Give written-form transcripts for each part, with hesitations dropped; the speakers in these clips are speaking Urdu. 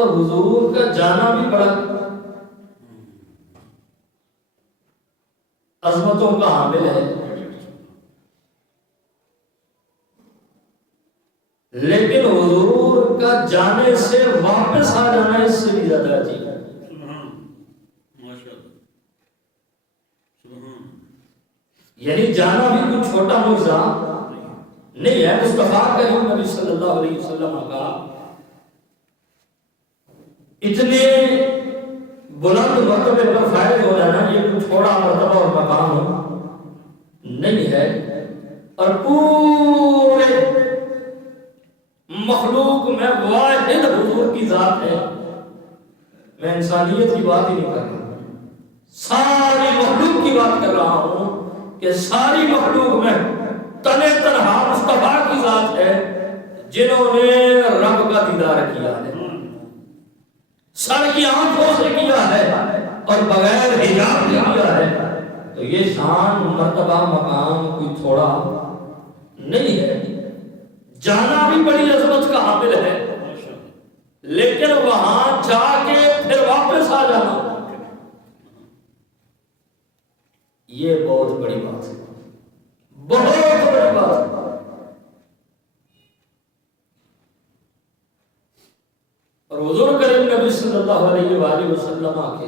اور حضور کا جانا بھی بڑا عظمتوں کا حامل ہے، لیکن حضور کا جانے سے واپس آ جانا اس سے بھی زیادہ عجیب ہے۔ یعنی جانا بھی کوئی چھوٹا معجزہ نہیں ہے۔ مصطفیٰ کریم نبی صلی اللہ علیہ وسلم کا اتنے بلند مرتبے پر فائز ہو جانا یہ کوئی تھوڑا مرتبہ اور مقام نہیں ہے، اور پورے مخلوق میں واحد حضور کی ذات ہے۔ میں انسانیت کی بات ہی نہیں کر رہا، ساری مخلوق کی بات کر رہا ہوں کہ ساری مخلوق میں تنِ تنہا مصطفیٰ کی ذات ہے جنہوں نے رب کا دیدار کیا ہے، سر کی آنکھوں سے کیا ہے اور بغیر حجاب سے کیا ہے۔ تو یہ شان مرتبہ مقام کوئی تھوڑا نہیں ہے۔ جانا بھی بڑی عظمت کا حامل ہے، لیکن وہاں جا کے پھر واپس آ جانا یہ بہت بڑی بات ہے، بہت بڑی بات ہے۔ اور حضور کریم نبی صلی اللہ علیہ وآلہ وسلم کے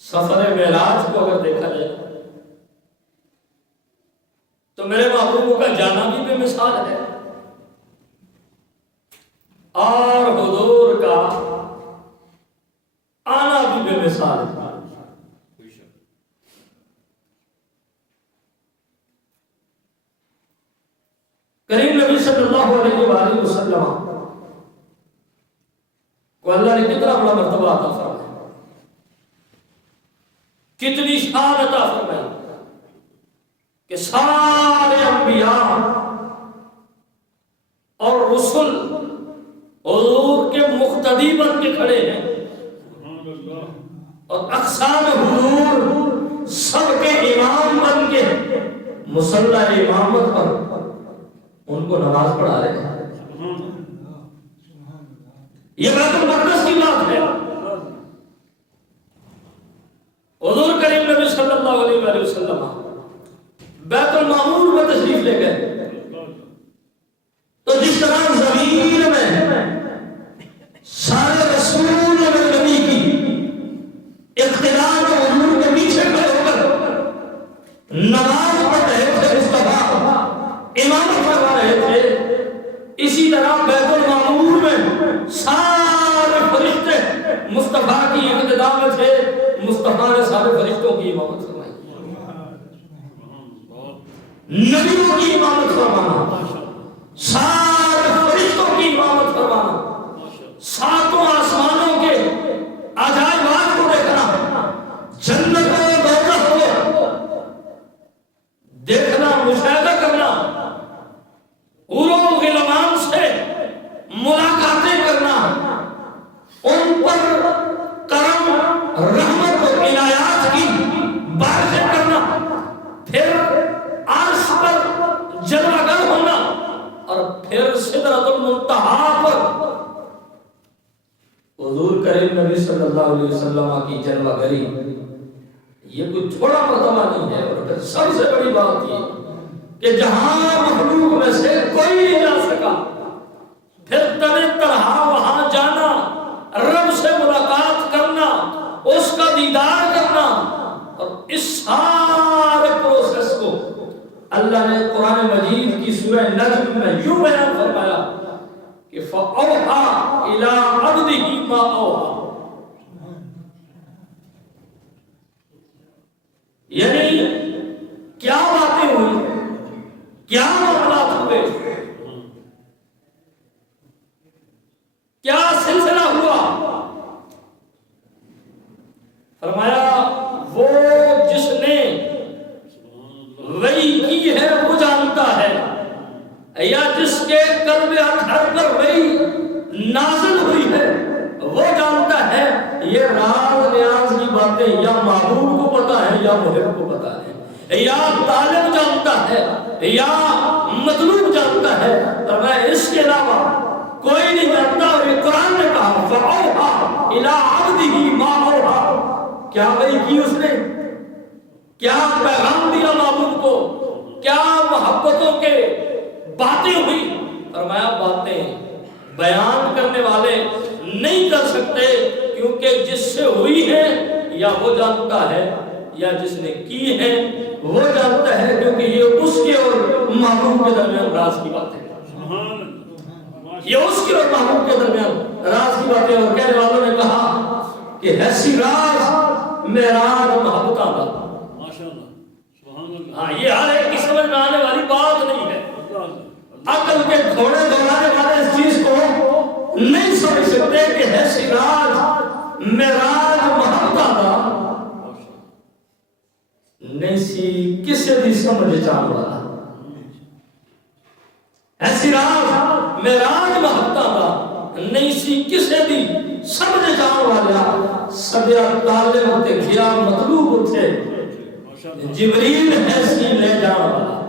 سفر معراج کو اگر دیکھا جائے تو میرے محبوب کا جانا بھی بے مثال ہے، اور حضور کا آنا بھی بے مثال ہے۔ کریم نبی صلی اللہ علیہ وآلہ وسلم کو اللہ نے کتنا بڑا مرتبہ عطا فرمایا، کتنی شان عطا فرمائی کہ سارے انبیاء اور رسل حضور کے مقتدی بن کے کھڑے ہیں، اور اقسام حضور سب کے امام بن کے مصلی امامت پر ان کو نماز پڑھا رہے ہیں۔ یہ بیت المقدس کی بات ہے۔ حضور کریم نبی صلی اللہ علیہ وآلہ وسلم بیت المعمور میں تشریف لے گئے، تو جس طرح زمین میں سارے رسول نبی کی اقتداء میں حضور کے پیچھے کھڑے ہو کر نماز پڑھ رہے تھے، مصطفیٰ امامت کروا رہے تھے، اسی طرح بیت المعمور میں سارے فرشتے مصطفیٰ کی اقتداء میں تھے، مصطفیٰ نے سارے فرشتوں کی امامت فرمائی، نبیوں کی امامت فرمانا، سارے فرشتوں کی امامت فرمانا، ساتوں آسمانوں کے عجائبات کو دیکھنا، جنت و دوزخ کو دیکھنا، مشاہدہ کرنا، حوروں غلمان سے ملاقاتیں کرنا، ان پر کرم رحمت و عنایات کی بارشیں کرنا، پھر عرش پر جلوہ گر ہونا، اور پھر سدرۃ المنتہا پر حضور کریم نبی صلی اللہ علیہ وسلم کی جلوہ گری، یہ کوئی تھوڑا مرتبہ نہیں ہے۔ اور پھر سب سے بڑی بات یہ کہ جہاں مخلوق میں سے کوئی نہیں جا سکا، پھر تنِ تنہا وہاں جانا، رب سے ملاقات کرنا، اس کا دیدار کرنا، اور اس سارے پروسیس کو اللہ نے قرآن مجید کی سورہ نجم میں یوں بیان فرمایا کہ فَأَوْحَى إِلَىٰ عَبْدِهِ مَا أَوْحَىٰ، یعنی کیا باتیں ہوئی، کیا معاملات ہوئے، کیا سلسلہ ہوا، فرمایا وہ جس نے وحی کی ہے وہ جانتا ہے، یا جس کے قلب اطہر پر وحی نازل ہوئی ہے وہ جانتا ہے۔ یہ راز نیاز کی باتیں یا محبوب کو پتا ہے یا محب کو پتا ہے، یا طالب جانتا ہے یا مطلوب جانتا ہے، اور میں اس کے علاوہ کوئی نہیں جانتا، اور کیا وحی کی اس نے، کیا پیغام دیا محبوب کو، کیا محبتوں کے باتیں ہوئی؟ فرمایا باتیں بیان کرنے والے نہیں کر سکتے، کیونکہ جس سے ہوئی ہے یا وہ جانتا ہے یا جس نے کی ہے وہ جانتا ہے، کیونکہ یہ اس کے اور محبوب کے درمیان راز کی بات ہے، یہ اس کے اور محبوب کے درمیان راز کی باتیں۔ اور کہنے والوں نے کہا کہ ایسی راز معراج محبتاں دا، ہاں یہ ہر ایک کی سمجھ میں آنے والی بات نہیں ہے، عقل کے گھوڑے دوڑانے والے اس چیز کو نہیں سمجھ سکتے کہ ایسی راز معراج محبتاں دا نہیں سی کسے دی سمجھ جان والا، ایسی راز معراج محبتاں دا نہیں سی کسے دی سمجھ جان والا، سدیا طالب تے گیا مطلوب اٹھے، جبریل ایسی لے جان والا،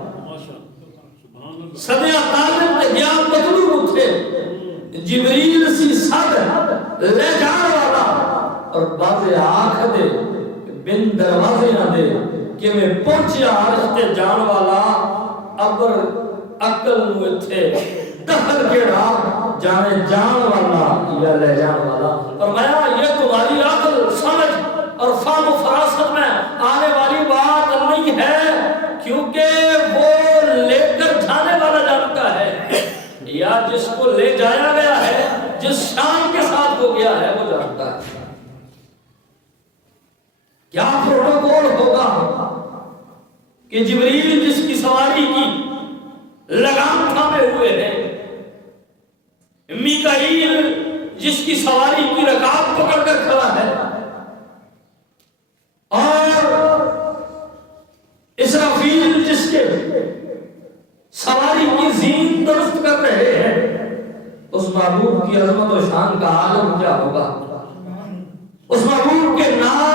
سدیا طالب تے گیا مطلوب اٹھے، جبریل سی سد لے جان والا، اور باتیں آنکھ دے بن دروازے دے کہ میں پہنچیا عرش تے جان والا، ابر عقل نو اتھے دخل کیڑا جانے جان والا یا لے جان والا۔ فرمایا یہ تمہاری عقل سمجھ اور فہم و فراست میں آنے والی بات نہیں ہے، کیونکہ وہ لے کر جانے والا جانتا ہے، یا جس کو لے جایا گیا ہے جس شان کے ساتھ ہو گیا ہے وہ جانتا ہے۔ کیا پروٹوکول ہوگا کہ جبریل جس کی سواری کی لگام تھامے ہوئے ہیں، میکائیل جس کی سواری کی رکاب پکڑ کر کھڑا ہے، اور اسرافیل جس کے سواری کی زین درست کر رہے ہیں، اس محبوب کی عظمت و شان کا عالم کیا ہوگا، اس محبوب کے نام